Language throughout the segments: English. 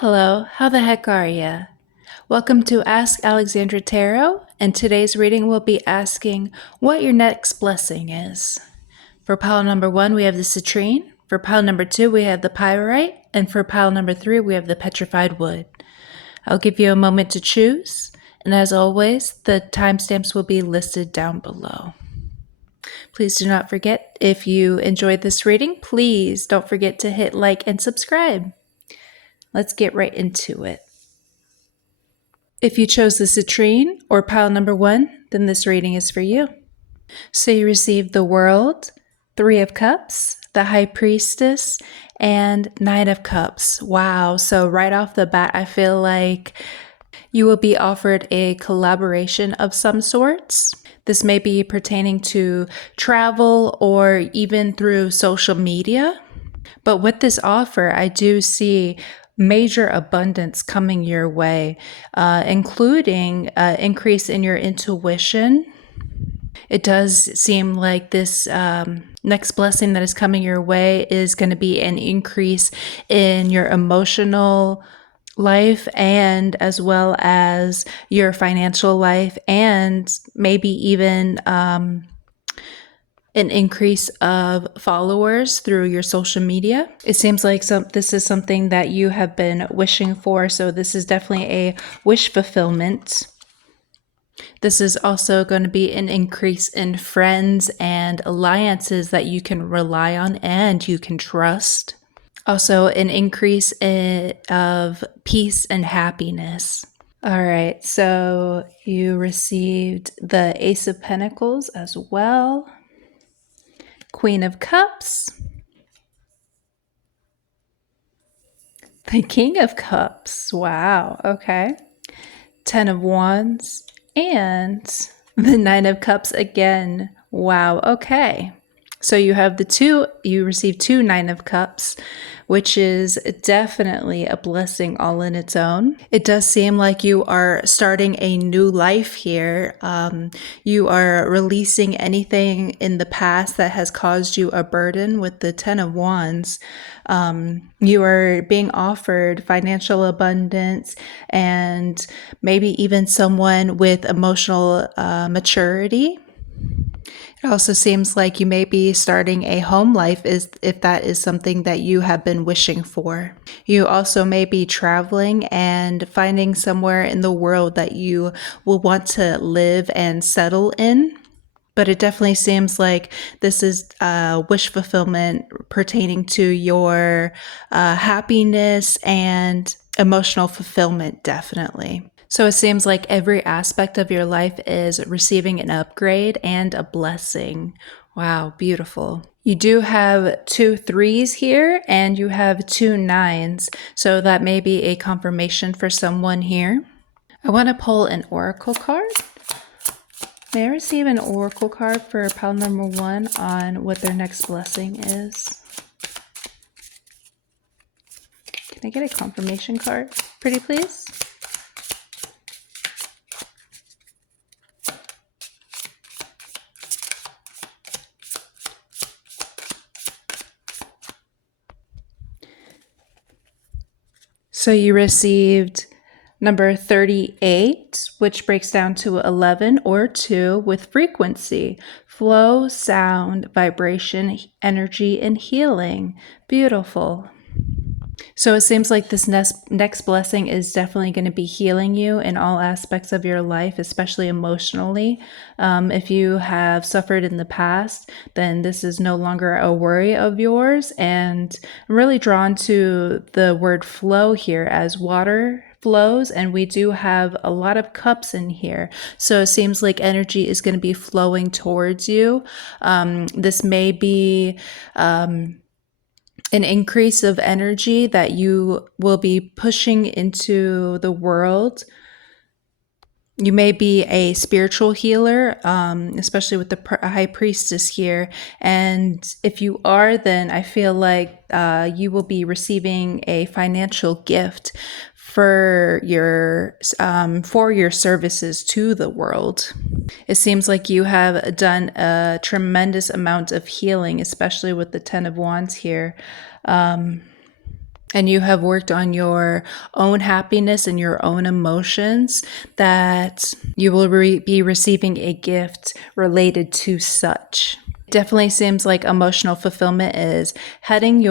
Hello, how the heck are ya? Welcome to Ask Alexandra Tarot, and today's reading will be asking what your next blessing is. For pile number 1, we have the citrine. For pile number 2, we have the pyrite. And for pile number 3, we have the petrified wood. I'll give you a moment to choose, and as always, the timestamps will be listed down below. Please do not forget, if you enjoyed this reading, please don't forget to hit like and subscribe. Let's get right into it. If you chose the citrine or pile number 1, then this reading is for you. So you received the World, 3 of Cups, the High Priestess, and 9 of Cups. Wow. So right off the bat, I feel like you will be offered a collaboration of some sorts. This may be pertaining to travel or even through social media. But with this offer, I do see major abundance coming your way, including increase in your intuition. It does seem like this next blessing that is coming your way is going to be an increase in your emotional life and as well as your financial life, and maybe even an increase of followers through your social media. It seems like this is something that you have been wishing for, so this is definitely a wish fulfillment. This is also going to be an increase in friends and alliances that you can rely on and you can trust. Also, an increase of peace and happiness. All right, so you received the Ace of Pentacles as well. Queen of Cups, the King of Cups, wow, okay, 10 of Wands, and the 9 of Cups again, wow, okay. So you have you received 2 9 of Cups, which is definitely a blessing all in its own. It does seem like you are starting a new life here. You are releasing anything in the past that has caused you a burden with the 10 of Wands. You are being offered financial abundance and maybe even someone with emotional maturity. It also seems like you may be starting a home life if that is something that you have been wishing for. You also may be traveling and finding somewhere in the world that you will want to live and settle in. But it definitely seems like this is wish fulfillment pertaining to your happiness and emotional fulfillment, definitely. So it seems like every aspect of your life is receiving an upgrade and a blessing. Wow, beautiful. You do have 2 3s here and you have 2 9s. So that may be a confirmation for someone here. I want to pull an oracle card. May I receive an oracle card for pile number 1 on what their next blessing is? Can I get a confirmation card, pretty please? So you received number 38, which breaks down to 11 or 2 with frequency, flow, sound, vibration, energy, and healing. Beautiful. So it seems like this next blessing is definitely going to be healing you in all aspects of your life, especially emotionally. If you have suffered in the past, then this is no longer a worry of yours. And I'm really drawn to the word flow here, as water flows, and we do have a lot of cups in here. So it seems like energy is going to be flowing towards you. This may be an increase of energy that you will be pushing into the world. You may be a spiritual healer, especially with the High Priestess here. And if you are, then I feel like you will be receiving a financial gift for your services to the world. It seems like you have done a tremendous amount of healing, especially with the 10 of Wands here. and you have worked on your own happiness and your own emotions, that you will be receiving a gift related to such. Definitely seems like emotional fulfillment is heading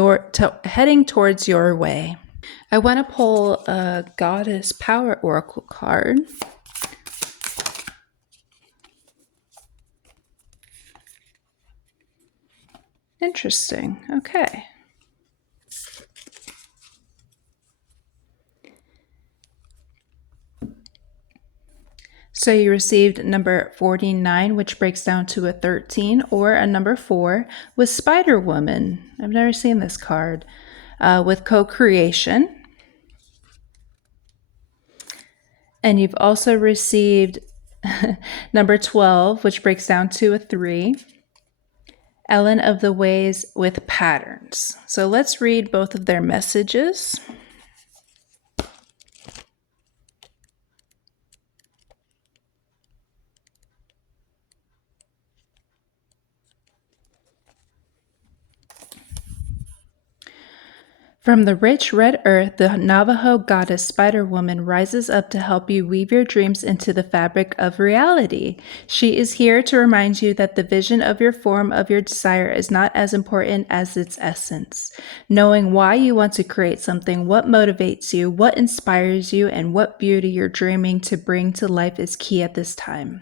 towards your way. I want to pull a Goddess Power Oracle card. Interesting. Okay. So you received number 49, which breaks down to a 13, or a number 4 with Spider Woman. I've never seen this card. With co-creation. And you've also received number 12, which breaks down to a 3. Ellen of the Ways with patterns. So let's read both of their messages. From the rich red earth, the Navajo goddess Spider Woman rises up to help you weave your dreams into the fabric of reality. She is here to remind you that the vision of your form of your desire is not as important as its essence. Knowing why you want to create something, what motivates you, what inspires you, and what beauty you're dreaming to bring to life is key at this time.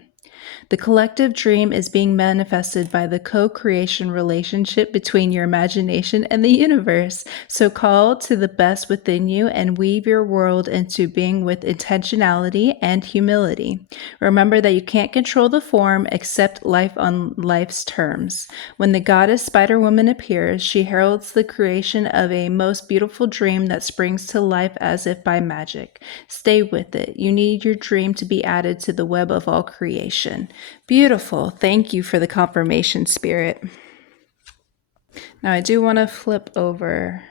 The collective dream is being manifested by the co-creation relationship between your imagination and the universe. So call to the best within you and weave your world into being with intentionality and humility. Remember that you can't control the form, accept life on life's terms. When the goddess Spider Woman appears, she heralds the creation of a most beautiful dream that springs to life as if by magic. Stay with it. You need your dream to be added to the web of all creation. Beautiful. Thank you for the confirmation, Spirit. Now I do want to flip over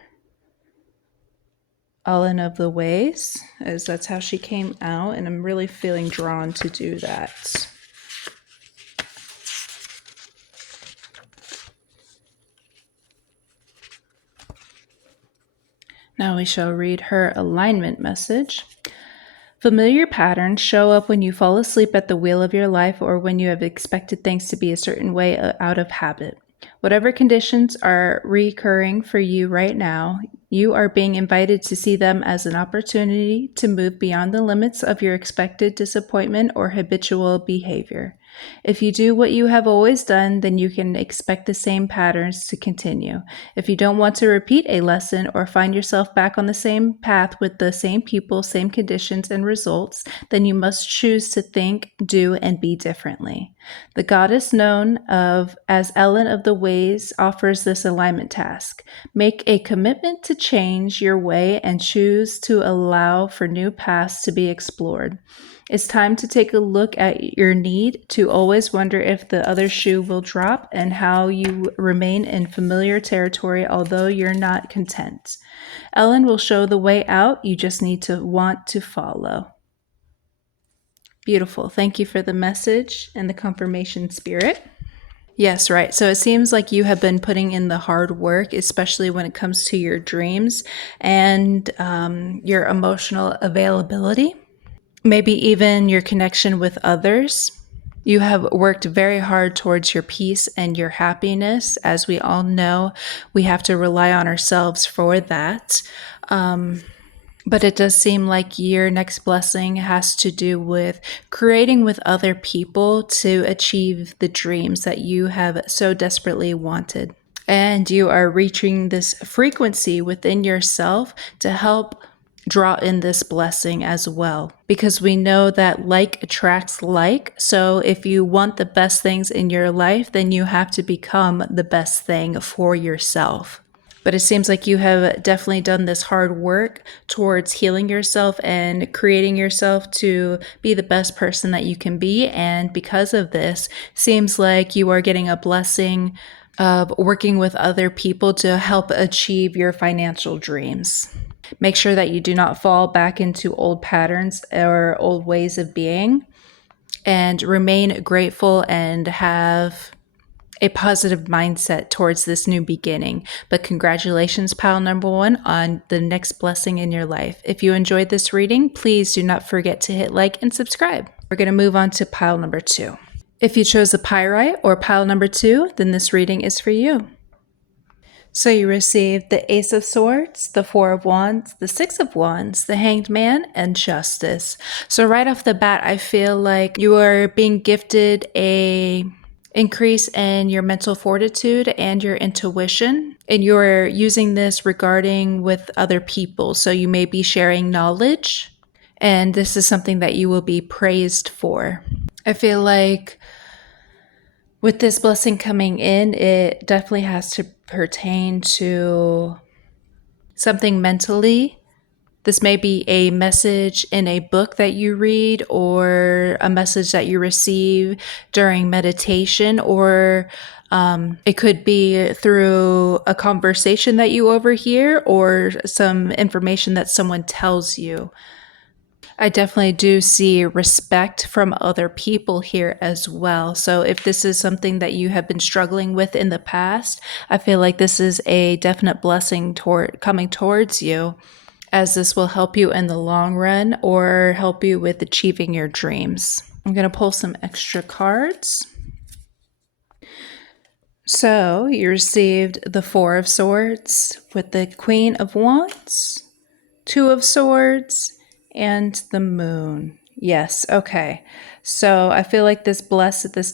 Ellen of the Ways, as that's how she came out, and I'm really feeling drawn to do that. Now we shall read her alignment message. Familiar patterns show up when you fall asleep at the wheel of your life or when you have expected things to be a certain way out of habit. Whatever conditions are recurring for you right now, you are being invited to see them as an opportunity to move beyond the limits of your expected disappointment or habitual behavior. If you do what you have always done, then you can expect the same patterns to continue. If you don't want to repeat a lesson or find yourself back on the same path with the same people, same conditions, and results, then you must choose to think, do, and be differently. The goddess known as Ellen of the Ways offers this alignment task. Make a commitment to change your way and choose to allow for new paths to be explored. It's time to take a look at your need to always wonder if the other shoe will drop and how you remain in familiar territory although you're not content. Ellen will show the way out. You just need to want to follow. Beautiful. Thank you for the message and the confirmation, Spirit. Yes, right. So it seems like you have been putting in the hard work, especially when it comes to your dreams and your emotional availability. Maybe even your connection with others. You have worked very hard towards your peace and your happiness. As we all know, we have to rely on ourselves for that. But it does seem like your next blessing has to do with creating with other people to achieve the dreams that you have so desperately wanted. And you are reaching this frequency within yourself to help draw in this blessing as well, because we know that like attracts like. So if you want the best things in your life, then you have to become the best thing for yourself. But it seems like you have definitely done this hard work towards healing yourself and creating yourself to be the best person that you can be. And because of this, seems like you are getting a blessing of working with other people to help achieve your financial dreams. Make sure that you do not fall back into old patterns or old ways of being, and remain grateful and have a positive mindset towards this new beginning. But congratulations, pile number 1, on the next blessing in your life. If you enjoyed this reading, please do not forget to hit like and subscribe. We're going to move on to pile number 2. If you chose the pyrite or pile number 2, then this reading is for you. So you received the Ace of Swords, the Four of Wands, the Six of Wands, the Hanged Man, and Justice. So right off the bat, I feel like you are being gifted a increase in your mental fortitude and your intuition, and you're using this regarding with other people. So you may be sharing knowledge, and this is something that you will be praised for. I feel like with this blessing coming in, it definitely has to pertain to something mentally. This may be a message in a book that you read, or a message that you receive during meditation, or it could be through a conversation that you overhear, or some information that someone tells you. I definitely do see respect from other people here as well. So if this is something that you have been struggling with in the past, I feel like this is a definite blessing coming towards you, as this will help you in the long run or help you with achieving your dreams. I'm going to pull some extra cards. So you received the Four of Swords with the Queen of Wands, Two of Swords, and the Moon. Yes, okay. So I feel like this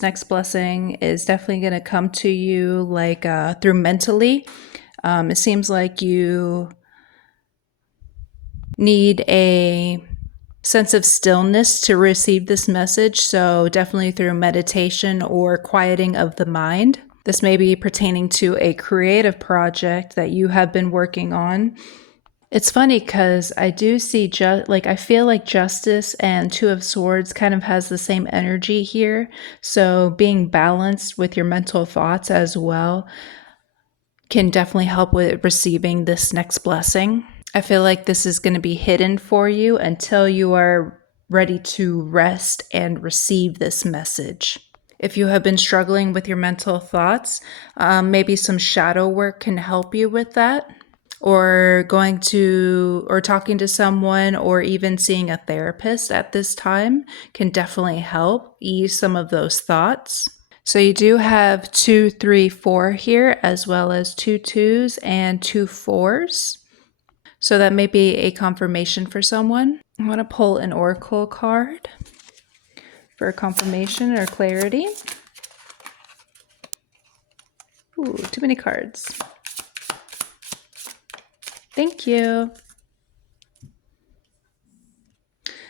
next blessing is definitely going to come to you like through mentally. It seems like you need a sense of stillness to receive this message. So definitely through meditation or quieting of the mind. This may be pertaining to a creative project that you have been working on. It's funny because I do see I feel like Justice and Two of Swords kind of has the same energy here. So being balanced with your mental thoughts as well can definitely help with receiving this next blessing. I feel like this is going to be hidden for you until you are ready to rest and receive this message. If you have been struggling with your mental thoughts, maybe some shadow work can help you with that. Or talking to someone, or even seeing a therapist at this time can definitely help ease some of those thoughts. So you do have 2, 3, 4 here, as well as 2 2s and 2 4s. So that may be a confirmation for someone. I want to pull an oracle card for confirmation or clarity. Ooh, too many cards. Thank you.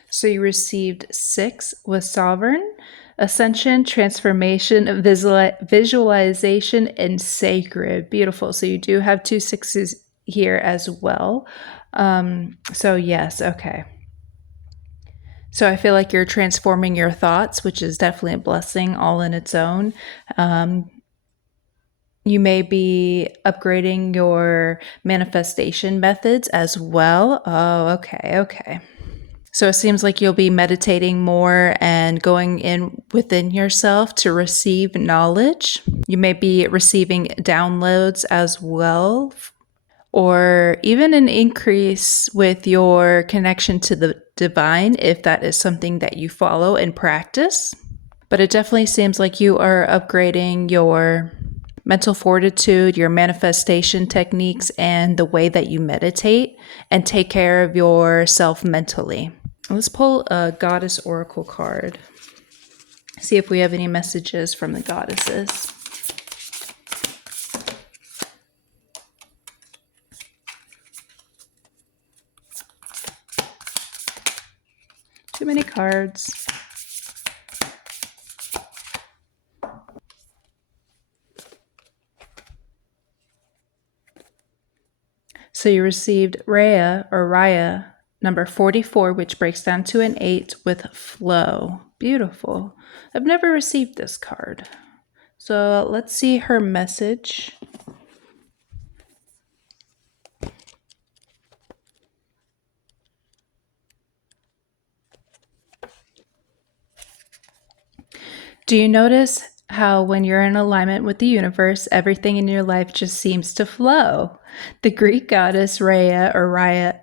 So you received 6 with Sovereign, Ascension, Transformation, Visualization, and Sacred. Beautiful. So you do have 2 6s here as well. So yes, okay. So I feel like you're transforming your thoughts, which is definitely a blessing all in its own. You may be upgrading your manifestation methods as well. Oh, okay. So it seems like you'll be meditating more and going in within yourself to receive knowledge. You may be receiving downloads as well, or even an increase with your connection to the divine, if that is something that you follow and practice. But it definitely seems like you are upgrading your mental fortitude, your manifestation techniques, and the way that you meditate and take care of yourself mentally. Let's pull a Goddess Oracle card. See if we have any messages from the goddesses. Too many cards. So you received Raya, number 44, which breaks down to an 8 with flow. Beautiful. I've never received this card. So let's see her message. Do you notice how when you're in alignment with the universe, everything in your life just seems to flow. The Greek goddess Rhea, or Rhea,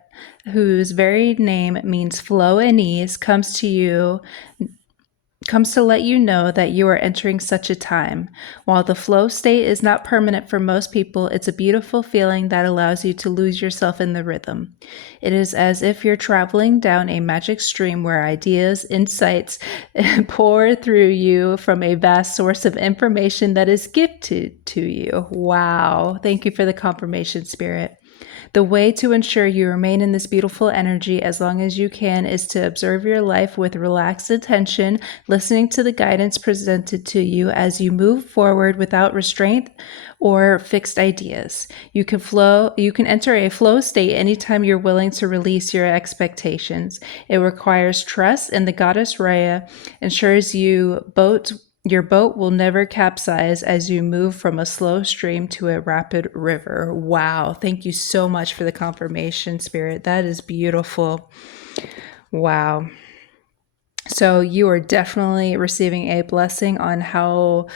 whose very name means flow and ease, comes to let you know that you are entering such a time. While the flow state is not permanent for most people, it's a beautiful feeling that allows you to lose yourself in the rhythm. It is as if you're traveling down a magic stream where ideas, insights pour through you from a vast source of information that is gifted to you. Wow. Thank you for the confirmation, Spirit. The way to ensure you remain in this beautiful energy as long as you can is to observe your life with relaxed attention, listening to the guidance presented to you as you move forward without restraint or fixed ideas. You can enter a flow state anytime you're willing to release your expectations. It requires trust, and the goddess Rhea ensures your boat will never capsize as you move from a slow stream to a rapid river. Wow. Thank you so much for the confirmation, Spirit. That is beautiful. Wow. So you are definitely receiving a blessing on how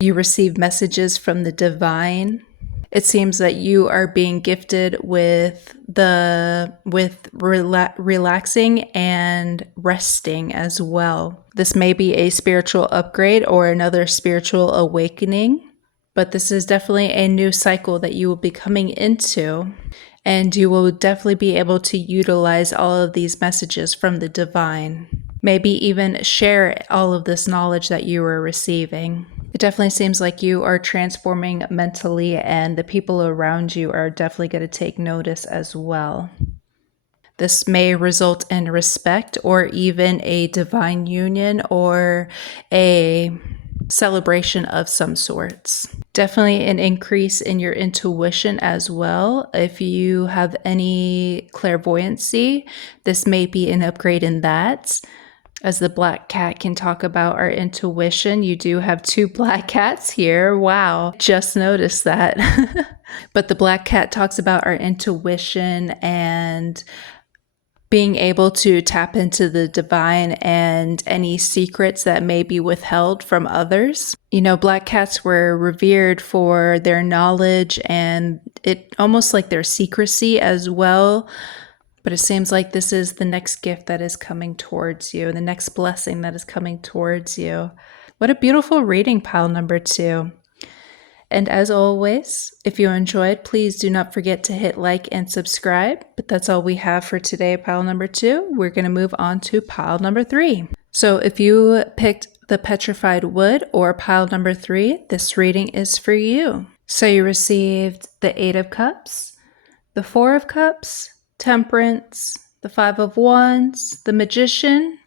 you receive messages from the divine. It seems that you are being gifted with relaxing and resting as well. This may be a spiritual upgrade or another spiritual awakening, but this is definitely a new cycle that you will be coming into, and you will definitely be able to utilize all of these messages from the divine. Maybe even share all of this knowledge that you are receiving. It definitely seems like you are transforming mentally, and the people around you are definitely going to take notice as well. This may result in respect or even a divine union or a celebration of some sorts. Definitely an increase in your intuition as well. If you have any clairvoyancy, this may be an upgrade in that. As the black cat can talk about our intuition, you do have 2 black cats here. Wow, just noticed that. But the black cat talks about our intuition and being able to tap into the divine and any secrets that may be withheld from others. You know, black cats were revered for their knowledge and it almost like their secrecy as well. But it seems like this is the next gift that is coming towards you, the next blessing that is coming towards you. What a beautiful reading, pile number 2. And as always, if you enjoyed, please do not forget to hit like and subscribe. But that's all we have for today, pile number 2. We're going to move on to pile number 3. So if you picked the petrified wood or pile number 3, this reading is for you. So you received the 8 of Cups, the 4 of Cups, Temperance, the 5 of Wands, the Magician,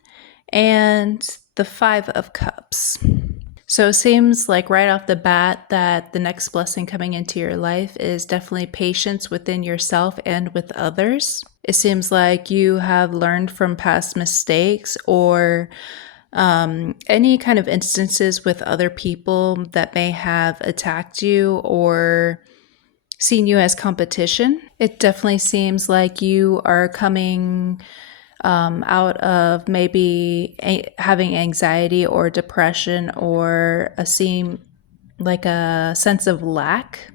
and the 5 of Cups. So it seems like right off the bat that the next blessing coming into your life is definitely patience within yourself and with others. It seems like you have learned from past mistakes or any kind of instances with other people that may have attacked you or seen you as competition. It definitely seems like you are coming out of maybe having anxiety or depression or a sense of lack.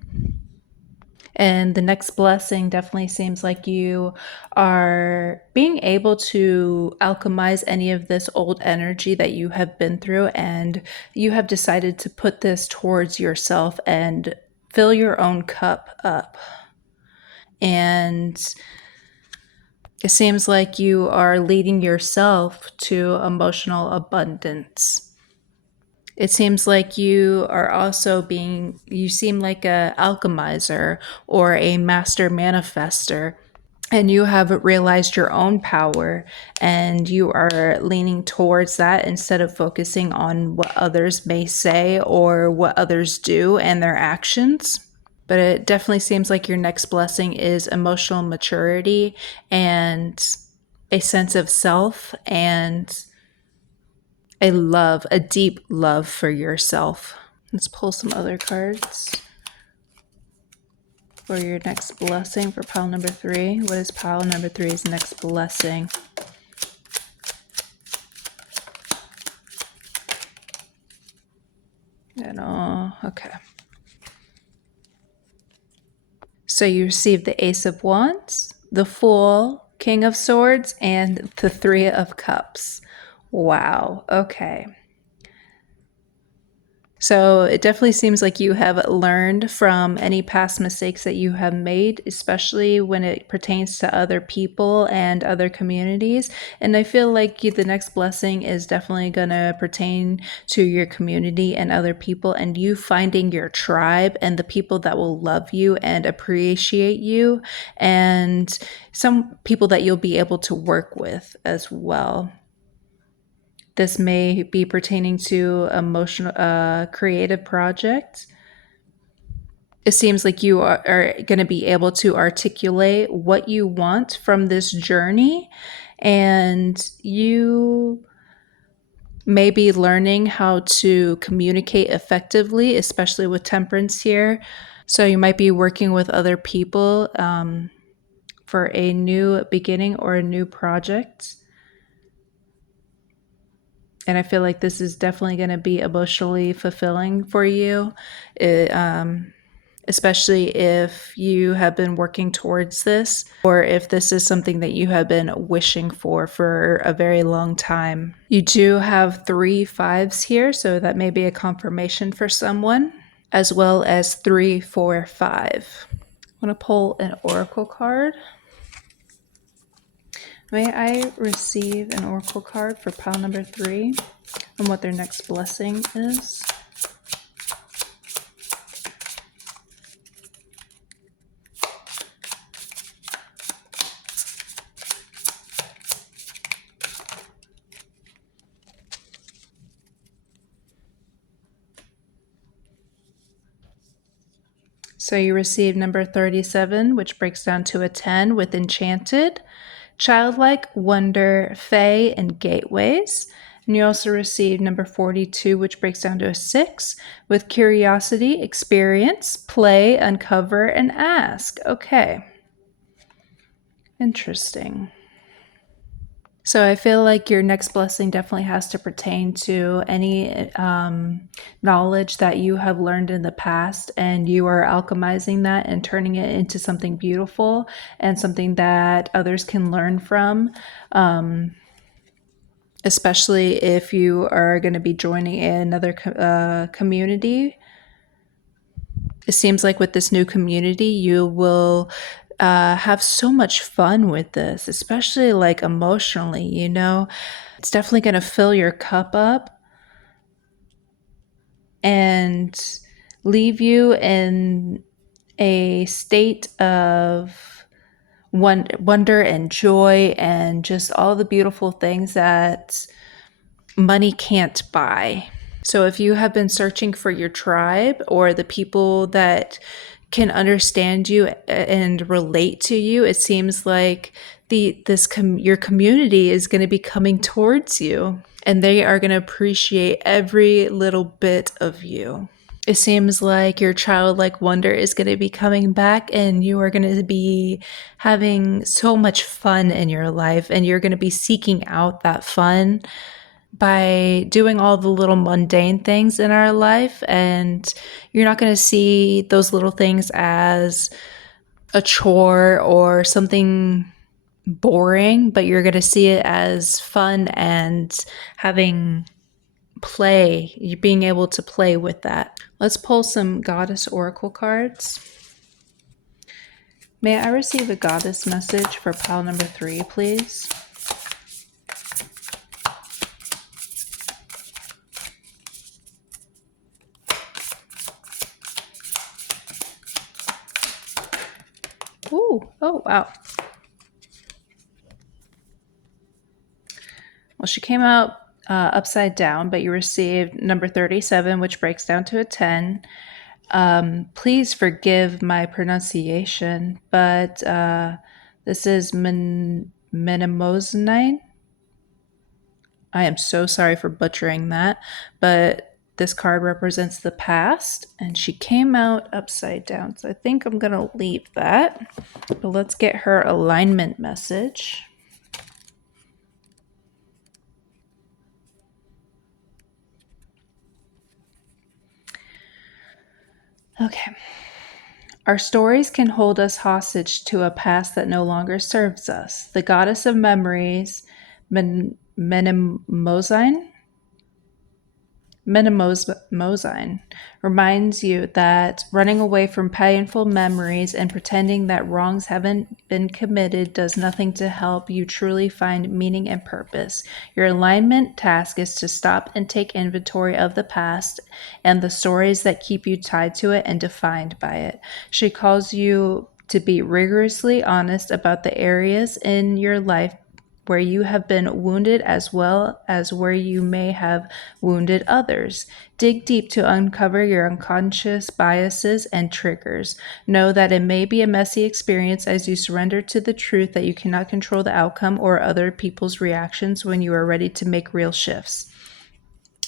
And the next blessing definitely seems like you are being able to alchemize any of this old energy that you have been through, and you have decided to put this towards yourself and fill your own cup up. And it seems like you are leading yourself to emotional abundance. It seems like you are also you seem like an alchemizer or a master manifester, and you have realized your own power and you are leaning towards that instead of focusing on what others may say or what others do and their actions. But it definitely seems like your next blessing is emotional maturity and a sense of self and a deep love for yourself. Let's pull some other cards for your next blessing for pile number 3. What is pile number 3's next blessing? panel. Okay. So you receive the Ace of Wands, the Fool, King of Swords, and the Three of Cups. Wow. Okay. So it definitely seems like you have learned from any past mistakes that you have made, especially when it pertains to other people and other communities. And I feel like the next blessing is definitely going to pertain to your community and other people, and you finding your tribe and the people that will love you and appreciate you, and some people that you'll be able to work with as well. This may be pertaining to emotional, creative projects. It seems like you are going to be able to articulate what you want from this journey, and you may be learning how to communicate effectively, especially with temperance here. So you might be working with other people for a new beginning or a new project. And I feel like this is definitely going to be emotionally fulfilling for you, especially if you have been working towards this, or if this is something that you have been wishing for a very long time. You do have 3 5s here, so that may be a confirmation for someone, as well as 3 4 5. I'm going to pull an oracle card. May I receive an oracle card for pile number 3 and what their next blessing is? So you receive number 37, which breaks down to a 10 with Enchanted, Childlike, Wonder, Fae, and Gateways. And you also receive number 42, which breaks down to a 6 with Curiosity, Experience, Play, Uncover, and Ask. Okay. Interesting. So I feel like your next blessing definitely has to pertain to any knowledge that you have learned in the past, and you are alchemizing that and turning it into something beautiful and something that others can learn from. Especially if you are going to be joining another community. It seems like with this new community, you will have so much fun with this, especially like emotionally, It's definitely going to fill your cup up and leave you in a state of wonder and joy and just all the beautiful things that money can't buy. So if you have been searching for your tribe or the people that can understand you and relate to you, it seems like your community is going to be coming towards you, and they are going to appreciate every little bit of you. It seems like your childlike wonder is going to be coming back, and you are going to be having so much fun in your life, and you're going to be seeking out that fun by doing all the little mundane things in our life. And you're not going to see those little things as a chore or something boring, but you're going to see it as fun and having play, you being able to play with that. Let's pull some goddess oracle cards. May I receive a goddess message for pile number 3, please? Ooh, oh, wow. Well, she came out upside down, but you received number 37, which breaks down to a 10. Please forgive my pronunciation, but this is Menemosinine. I am so sorry for butchering that, but this card represents the past, and she came out upside down. So I think I'm going to leave that. But let's get her alignment message. Okay. Our stories can hold us hostage to a past that no longer serves us. The goddess of memories, Menemozine, Menemozine reminds you that running away from painful memories and pretending that wrongs haven't been committed does nothing to help you truly find meaning and purpose. Your alignment task is to stop and take inventory of the past and the stories that keep you tied to it and defined by it. She calls you to be rigorously honest about the areas in your life where you have been wounded as well as where you may have wounded others. Dig deep to uncover your unconscious biases and triggers. Know that it may be a messy experience as you surrender to the truth that you cannot control the outcome or other people's reactions when you are ready to make real shifts.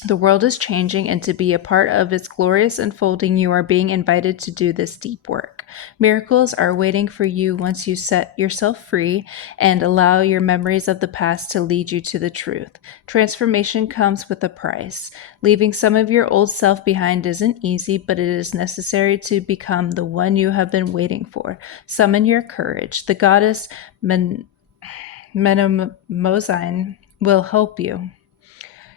The world is changing, and to be a part of its glorious unfolding, you are being invited to do this deep work. Miracles are waiting for you once you set yourself free and allow your memories of the past to lead you to the truth. Transformation comes with a price. Leaving some of your old self behind isn't easy, but it is necessary to become the one you have been waiting for. Summon your courage. The goddess Menemozine will help you.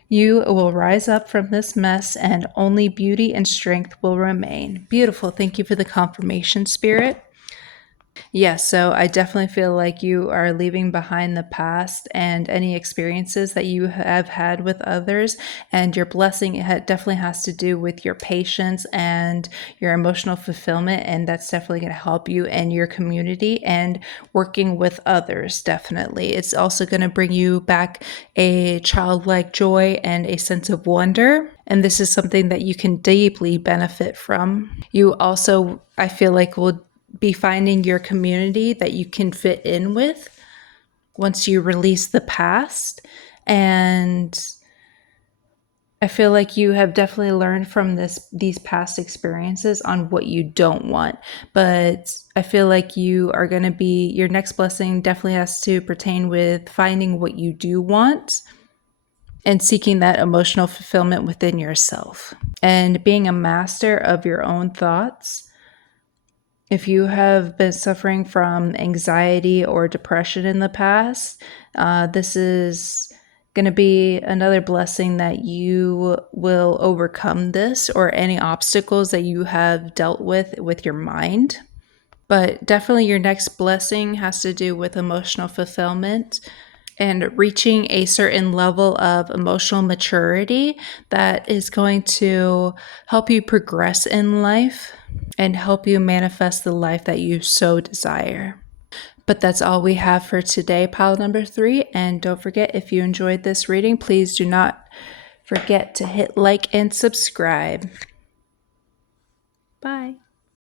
You will rise up from this mess, and only beauty and strength will remain. Beautiful. Thank you for the confirmation, Spirit. Yes, so I definitely feel like you are leaving behind the past and any experiences that you have had with others, and your blessing definitely has to do with your patience and your emotional fulfillment, and that's definitely going to help you and your community and working with others. Definitely, it's also going to bring you back a childlike joy and a sense of wonder. And this is something that you can deeply benefit from. You also, I feel like, will be finding your community that you can fit in with once you release the past. And I feel like you have definitely learned from these past experiences on what you don't want. But I feel like you are going to be, your next blessing definitely has to pertain with finding what you do want and seeking that emotional fulfillment within yourself and being a master of your own thoughts. If you have been suffering from anxiety or depression in the past, this is going to be another blessing that you will overcome this or any obstacles that you have dealt with your mind. But definitely your next blessing has to do with emotional fulfillment and reaching a certain level of emotional maturity that is going to help you progress in life and help you manifest the life that you so desire. But that's all we have for today, pile number 3. And don't forget, if you enjoyed this reading, please do not forget to hit like and subscribe. Bye.